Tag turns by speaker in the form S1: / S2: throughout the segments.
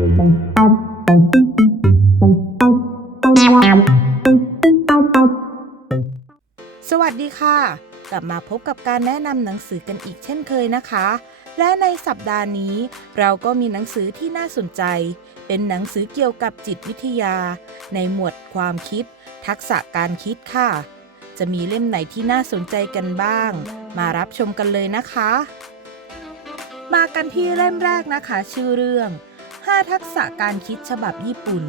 S1: สวัสดีค่ะ กลับมาพบกับการแนะนำหนังสือกันอีกเช่นเคยนะคะ และในสัปดาห์นี้ เราก็มีหนังสือที่น่าสนใจ เป็นหนังสือเกี่ยวกับจิตวิทยา ในหมวดความคิด ทักษะการคิดค่ะ จะมีเล่มไหนที่น่าสนใจกันบ้าง มารับชมกันเลยนะคะ มากันที่เล่มแรกนะคะ ชื่อเรื่อง 5 ทักษะการคิดฉบับญี่ปุ่น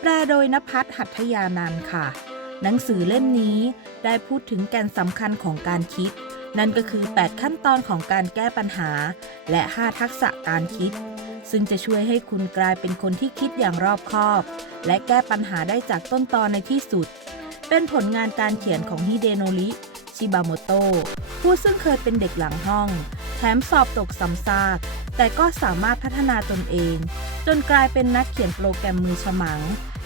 S1: แปลโดยนภัสหัตถยานันท์ค่ะ หนังสือเล่มนี้ได้พูดถึงแก่นสำคัญของการคิด นั่นก็คือ 8 ขั้นตอนของการแก้ปัญหา และ 5 ทักษะการคิด ซึ่งจะช่วยให้คุณกลายเป็นคนที่คิดอย่างรอบคอบ และแก้ปัญหาได้จากต้นตอนในที่สุด เป็นผลงานการเขียนของฮิเดโนริชิบาโมโตะผู้ซึ่งเคยเป็นเด็กหลังห้อง แถมสอบตกซ้ำซาก แต่ก็สามารถพัฒนาตนเอง จนกลายเป็นนักเขียนโปรแกรมมือฉมัง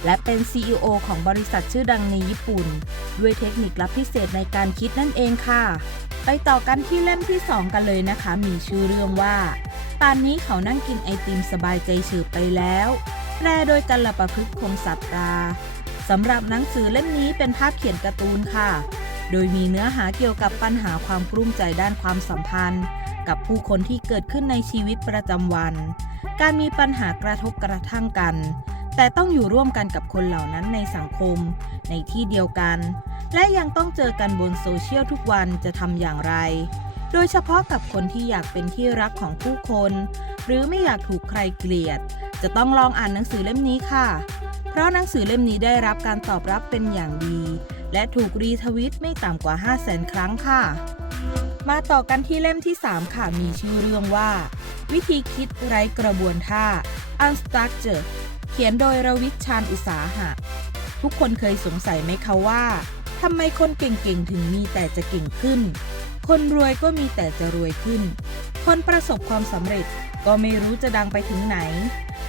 S1: และเป็น CEO ของบริษัทชื่อดังในญี่ปุ่น ด้วยเทคนิคลับพิเศษในการคิดนั่นเองค่ะ ไปต่อกันที่เล่มที่ 2 กันเลยนะคะ มีชื่อเรื่องว่าตอนนี้เขานั่งกินไอติมสบายใจเฉยไปแล้ว แปลโดยกัลปะพฤกษ์คงสัตราสำหรับหนังสือเล่มนี้เป็นภาพเขียนการ์ตูนค่ะ โดยมีเนื้อหาเกี่ยวกับปัญหาความกลุ้มใจด้านความสัมพันธ์ กับผู้คนที่เกิดขึ้นในชีวิตประจำวัน การมีปัญหากระทบกระทั่งกัน แต่ต้องอยู่ร่วมกันกับคนเหล่านั้นในสังคม ในที่เดียวกัน และยังต้องเจอกันบนโซเชียลทุกวันจะทำอย่างไร โดยเฉพาะกับคนที่อยากเป็นที่รักของผู้คน หรือไม่อยากถูกใครเกลียด จะต้องลองอ่านหนังสือเล่มนี้ค่ะ เพราะหนังสือเล่มนี้ได้รับการตอบรับเป็นอย่างดี และถูกรีทวิตไม่ต่ำกว่า 5 0 0แสนครั้งค่ะ มาต่อกันที่เล่มที่ 3 ค่ะ มีชื่อเรื่องว่า วิธีคิดไร้กระบวนท่า Unstructured เขียนโดยรวิชชานอุตสาหะ ทุกคนเคยสงสัยไหมคะว่าทำไมคนเก่งๆ ถึงมีแต่จะเก่งขึ้น คนรวยก็มีแต่จะรวยขึ้น คนประสบความสำเร็จก็ไม่รู้จะดังไปถึงไหน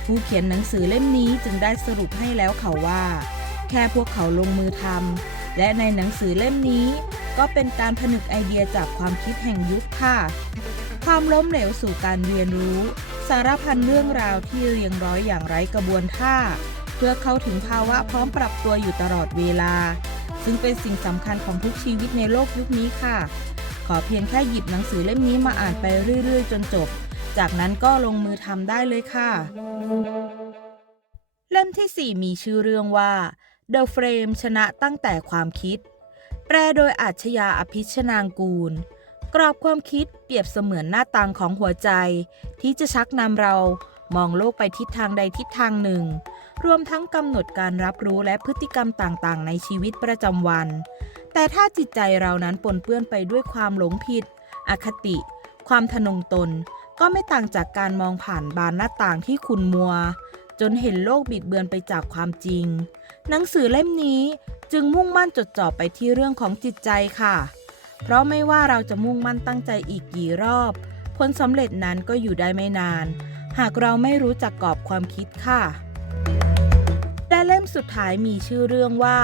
S1: ผู้เขียนหนังสือเล่มนี้จึงได้สรุปให้แล้วเขาว่า แค่พวกเขาลงมือทำ และในหนังสือเล่มนี้ ก็เป็นการผนึกไอเดียจากความคิดแห่งยุคค่ะ ความล้มเหลวสู่การเรียนรู้ สารพันเรื่องราวที่เรียงร้อยอย่างไร้กระบวนท่า เพื่อเข้าถึงภาวะพร้อมปรับตัวอยู่ตลอดเวลา ซึ่งเป็นสิ่งสำคัญของทุกชีวิตในโลกยุคนี้ค่ะ ขอเพียงแค่หยิบหนังสือเล่มนี้มาอ่านไปเรื่อยๆ จนจบ จากนั้นก็ลงมือทำได้เลยค่ะ เล่มที่ 4 มีชื่อเรื่องว่า The Frame ชนะตั้งแต่ความคิด แปลโดยอาชญาอภิชนางกูล กรอบความคิดเปรียบเสมือนหน้าต่างของหัวใจ ที่จะชักนำเรามองโลกไปทิศทางใดทิศทางหนึ่ง รวมทั้งกำหนดการรับรู้และพฤติกรรมต่างๆ ในชีวิตประจำวัน แต่ถ้าจิตใจเรานั้นปนเปื้อนไปด้วยความหลงผิด อคติ ความทะนงตน ก็ไม่ต่างจากการมองผ่านบานหน้าต่างที่ขุ่นมัว จนเห็นโลกบิดเบือนไปจากความจริง หนังสือเล่มนี้จึงมุ่งมั่นจดจ่อไปที่เรื่องของจิตใจค่ะ เพราะไม่ว่าเราจะมุ่งมั่นตั้งใจอีกกี่รอบ ผลสำเร็จนั้นก็อยู่ได้ไม่นาน หากเราไม่รู้จักกรอบความคิดค่ะและเล่มสุดท้ายมีชื่อเรื่องว่า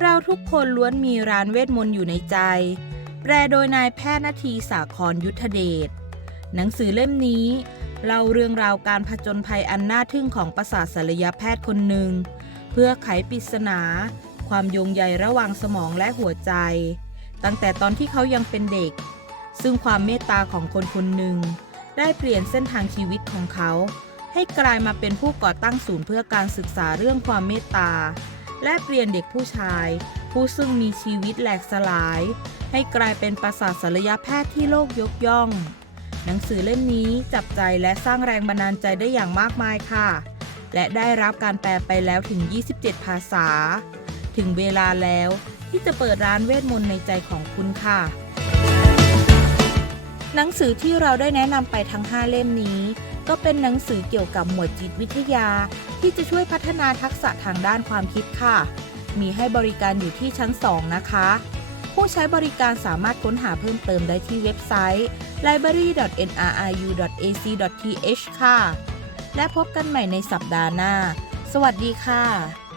S1: เราทุกคนล้วนมีร้านเวทมนต์อยู่ในใจ แปลโดยนายแพทย์นาทีสาครยุทธเดชหนังสือเล่มนี้ เล่าเรื่องราวการผจญภัยอันน่าทึ่งของประสาทศัลยแพทย์คนหนึ่ง เพื่อไขปริศนา ความโยงใยระหว่างสมองและหัวใจ ตั้งแต่ตอนที่เขายังเป็นเด็ก ซึ่งความเมตตาของคนคนหนึ่ง ได้เปลี่ยนเส้นทางชีวิตของเขา ให้กลายมาเป็นผู้ก่อตั้งศูนย์เพื่อการศึกษาเรื่องความเมตตา และเปลี่ยนเด็กผู้ชาย ผู้ซึ่งมีชีวิตแหลกสลาย ให้กลายเป็นประสาทศัลยแพทย์ที่โลกยกย่อง หนังสือเล่มนี้จับใจและสร้างแรงบันดาลใจได้อย่างมากมายค่ะ และได้รับการแปลไปแล้วถึง 27 ภาษา ถึงเวลาแล้วที่จะเปิดร้านเวทมนต์ในใจของคุณค่ะ หนังสือที่เราได้แนะนำไปทั้ง 5 เล่มนี้ ก็เป็นหนังสือเกี่ยวกับหมวดจิตวิทยา ที่จะช่วยพัฒนาทักษะทางด้านความคิดค่ะ มีให้บริการอยู่ที่ชั้น 2 นะคะ ผู้ใช้บริการสามารถค้นหาเพิ่มเติมได้ที่เว็บไซต์ library.nrru.ac.th ค่ะ และพบกันใหม่ในสัปดาห์หน้า สวัสดีค่ะ